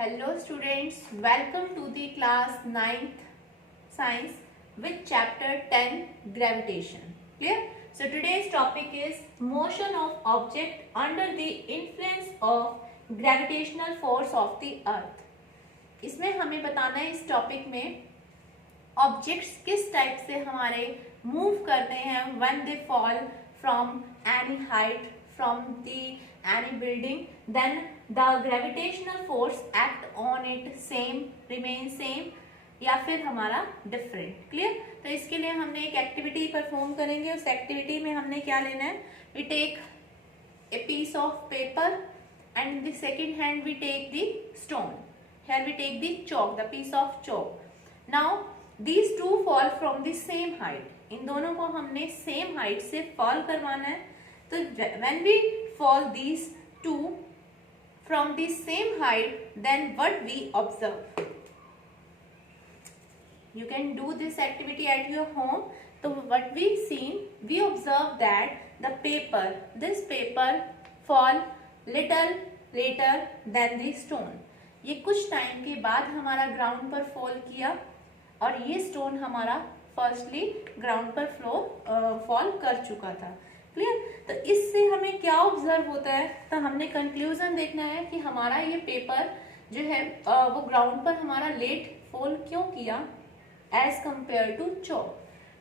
Hello students, welcome to the class 9th science with chapter 10 gravitation. Clear? So today's topic is motion of object under the influence of gravitational force of the earth. इसमें हमें बताना है इस topic में objects किस type से हमारे move करते हैं when they fall from any height from the any building, then the gravitational force act on it same, remain same या फिर हमारा different. Clear? तो इसके लिए हमने एक एक्टिविटी परफॉर्म करेंगे. उस एक्टिविटी में हमने क्या लेना है? We take a piece of paper and in the second hand we take the stone. Here we take the chalk, the piece of chalk. Now these two fall from the same height. इन दोनों को हमने same height से fall करवाना है. तो when we fall these two from the same height, then what we observe? You can do this activity at your home. So what we seen, we observe that the paper, this paper fall little later than the stone. ये कुछ time के बाद हमारा ground पर fall किया और ये stone हमारा फर्स्टली ग्राउंड पर फॉल कर चुका था. क्लियर? तो इससे हमें क्या ऑब्जर्व होता है? तो हमने कंक्लूजन देखना है कि हमारा ये पेपर जो है वो ग्राउंड पर हमारा लेट फॉल क्यों किया एज कंपेयर टू चॉक.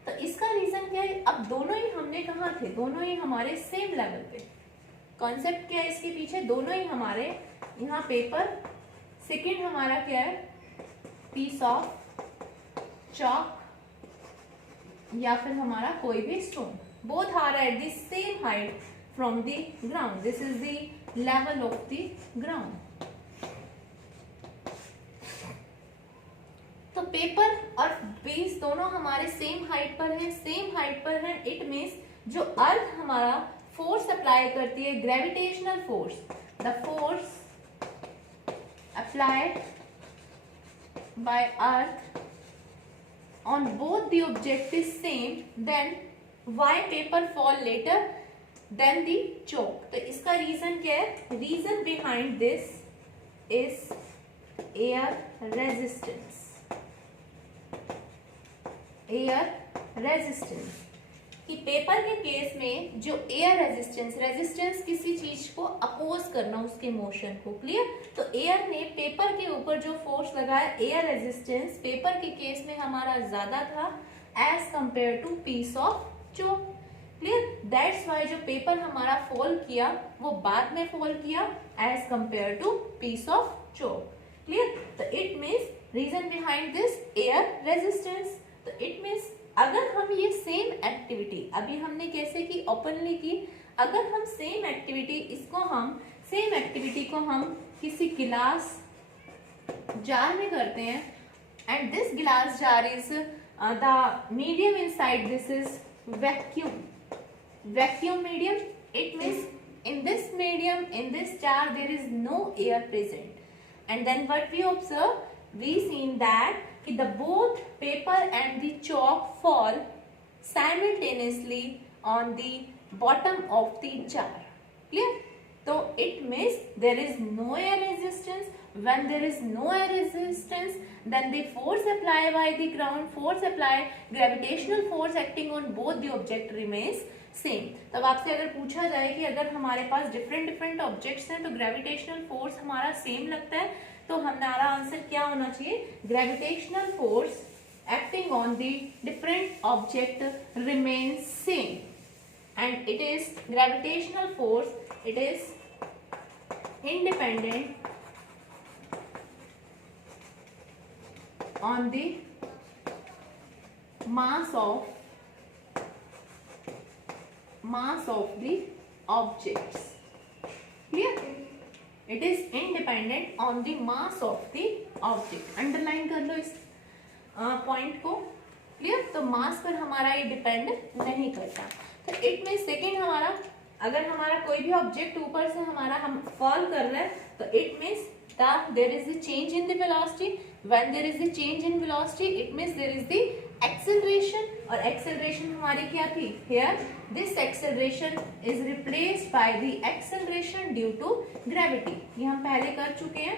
तो इसका रीजन क्या है? अब दोनों ही हमने कहा थे, दोनों ही हमारे सेम लेवल पे. कॉन्सेप्ट क्या है इसके पीछे? दोनों ही हमारे यहाँ पेपर, सेकेंड हमारा क्या है? पीस ऑफ चॉक या फिर हमारा कोई भी stone. Both are at the same height from the ground. This is the level of the ground. तो पेपर और बेस दोनों हमारे सेम हाइट पर हैं, सेम हाइट पर हैं. इट मीन्स जो अर्थ हमारा फोर्स अप्लाई करती है, gravitational force, the force applied by earth on both the object is same, then why paper fall later than the chalk? तो इसका रीजन क्या है? Reason behind this is air resistance. Air resistance कि paper के case में जो air resistance किसी चीज को अपोज करना, उसके मोशन को. क्लियर? तो एयर ने पेपर के ऊपर जो फोर्स लगाया, एयर रेजिस्टेंस पेपर के केस में हमारा ज्यादा था as compare to piece of chalk. Clear? That's why जो पेपर हमारा फॉल किया वो बाद में फॉल किया as compare to piece of chalk. Clear? तो it means reason behind this air resistance. तो इट मीन्स अगर हम ये सेम एक्टिविटी अभी हमने कैसे की? ओपनली की. अगर हम सेम एक्टिविटी को हम किसी गिलास जार में करते हैं एंड दिस गिलास jar is the medium inside this is vacuum medium. It means in this medium, in this jar there is no air present, and then what we observe, we seen that the both paper and the chalk fall simultaneously on the bottom of the jar. Clear? So it means there is no air resistance. When there is no air resistance, then the force applied by the ground, gravitational force acting on both the object remains same. तब आपसे अगर पूछा जाए कि अगर हमारे पास different objects हैं तो ग्रेविटेशनल फोर्स हमारा सेम लगता है, तो हमारा आंसर क्या होना चाहिए? Gravitational force acting on the different object remains same, and it is gravitational force, it is independent on the mass of the objects. Clear? It is independent on the mass of the object. Underline कर लो इस point को. Clear? तो मास पर हमारा ये depend नहीं करता. तो इट मीन सेकेंड हमारा, अगर हमारा कोई भी ऑब्जेक्ट ऊपर से हमारा हम फॉल कर रहे हैं तो it means there is the change in the velocity. When there is the change in velocity it means there is the acceleration. और एक्सेलरेशन हमारी क्या थी? Here this acceleration is replaced by the acceleration due to gravity. ये हम पहले कर चुके हैं.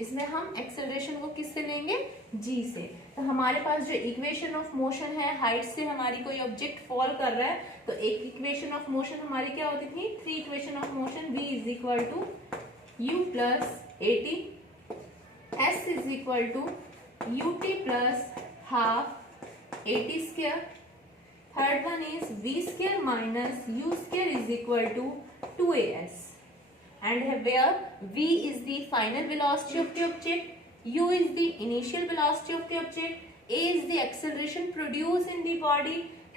इसमें हम एक्सेलरेशन को किससे लेंगे, जी से। तो हमारे पास जो इक्वेशन ऑफ मोशन है, हाइट से हमारी कोई ऑब्जेक्ट फॉल कर रहा है, तो एक इक्वेशन ऑफ मोशन हमारी क्या होती थी, 3 equation of motion, v is equal to u plus at, s is equal to ut plus half at square, third one is v square minus u square is equal to 2as, and where v is the final velocity of the object, u is the initial velocity of the object, a is the acceleration produced in the body,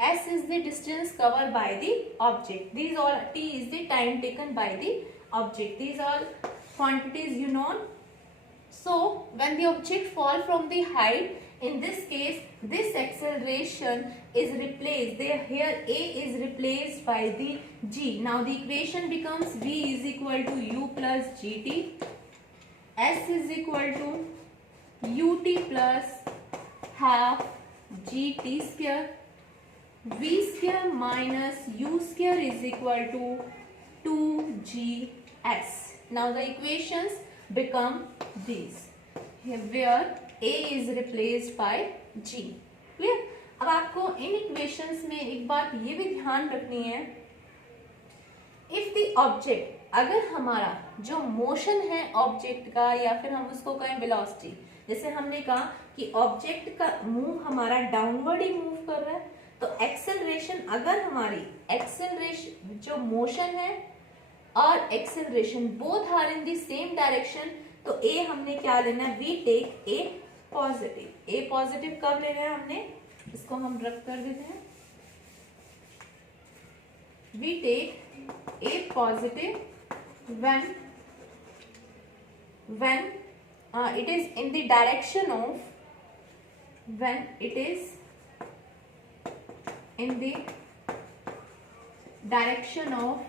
s is the distance covered by the object, these all, t is the time taken by the object, these all quantities you know. So when the object fall from the height, in this case this acceleration is replaced, here a is replaced by the g. Now the equation becomes v is equal to u plus gt, s is equal to ut plus half gt square, v square minus u square is equal to 2gs. Now the equations become these, where a is replaced by g. Clear? अब आपको इन equations में एक बात ये भी ध्यान रखनी है, इफ द ऑब्जेक्ट, अगर हमारा जो मोशन है ऑब्जेक्ट का, या फिर हम उसको कहें वेलोसिटी, जैसे हमने कहा कि ऑब्जेक्ट का मूव हमारा डाउनवर्ड ही मूव कर रहा है, तो एक्सेलरेशन, अगर हमारी एक्सेलरेशन जो मोशन है और acceleration both are in the same direction, तो ए हमने क्या लेना है, we take a positive. A positive कब लेना है हमने, इसको हम रब कर देते हैं, we take a positive when it is in the direction of, when it is in the direction of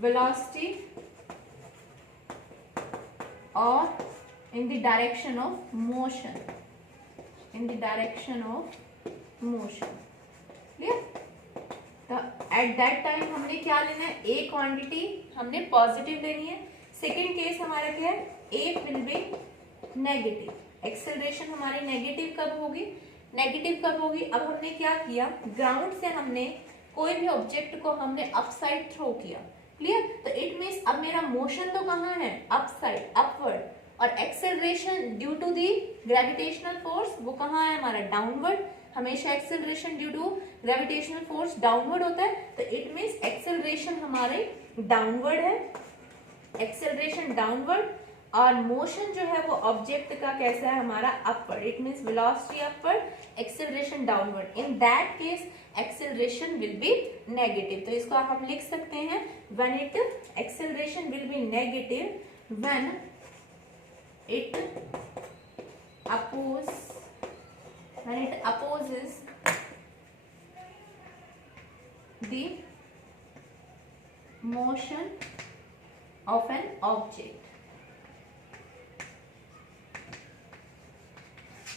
velocity or in the direction of motion, in the direction of motion. Clear? तो at that time हमने क्या लेना है, ए quantity हमने positive लेनी है। Second case हमारा क्या है, ए विल बी नेगेटिव, एक्सेलरेशन हमारी नेगेटिव कब होगी, नेगेटिव कब होगी, अब हमने क्या किया, ग्राउंड से हमने कोई भी ऑब्जेक्ट को हमने अपसाइड थ्रो किया। क्लियर? तो इट मीन्स अब मेरा मोशन तो कहाँ है, अपसाइड, अपवर्ड, और acceleration due to the gravitational force वो कहाँ है हमारा, डाउनवर्ड। हमेशा acceleration due to gravitational force downward होता है, तो इट मीन्स एक्सेलरेशन हमारे डाउनवर्ड है, एक्सेलरेशन डाउनवर्ड, और मोशन जो है वो ऑब्जेक्ट का कैसा है हमारा, upward. It means velocity upward, acceleration downward. In that case acceleration will be negative. तो इसको हम लिख सकते हैं, when it acceleration will be negative when it opposes the motion of an object.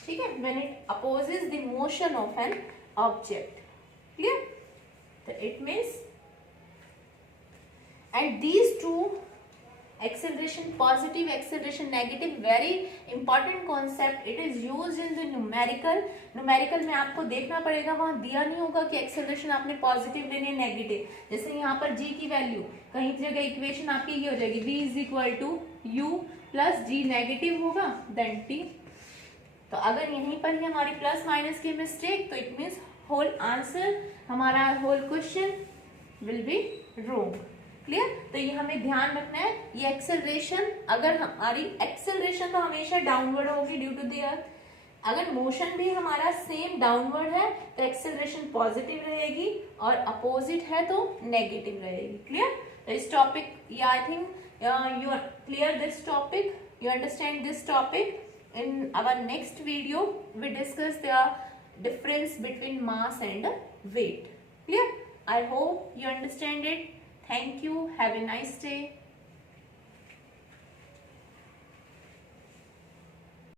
ठीक है, when it opposes the motion of an object. Clear? So it means, and these two, acceleration positive, acceleration negative, very important concept. It is used in the numerical. numerical में आपको देखना पड़ेगा, वहां दिया नहीं होगा कि एक्सेलरेशन आपने पॉजिटिव लेनी है नेगेटिव। जैसे यहाँ पर g की वैल्यू कहीं जगह इक्वेशन आपकी ये हो जाएगी, v is equal to u plus g, negative होगा देन t। तो अगर यहीं पर ही हमारी प्लस माइनस की मिस्टेक, तो इट मीन्स होल आंसर, हमारा whole question will be wrong. Clear? तो ये हमें ध्यान रखना है, ये एक्सेलरेशन, अगर हमारी एक्सेलरेशन तो हमेशा डाउनवर्ड होगी ड्यू टू द अर्थ, अगर मोशन भी हमारा सेम डाउनवर्ड है तो एक्सेलरेशन पॉजिटिव रहेगी, और अपोजिट है तो नेगेटिव रहेगी। क्लियर? तो इस topic, I think you are clear this topic, you understand this topic. In our next video we discuss the difference between mass and weight. Clear? I hope you understand it. Thank you. Have a nice day.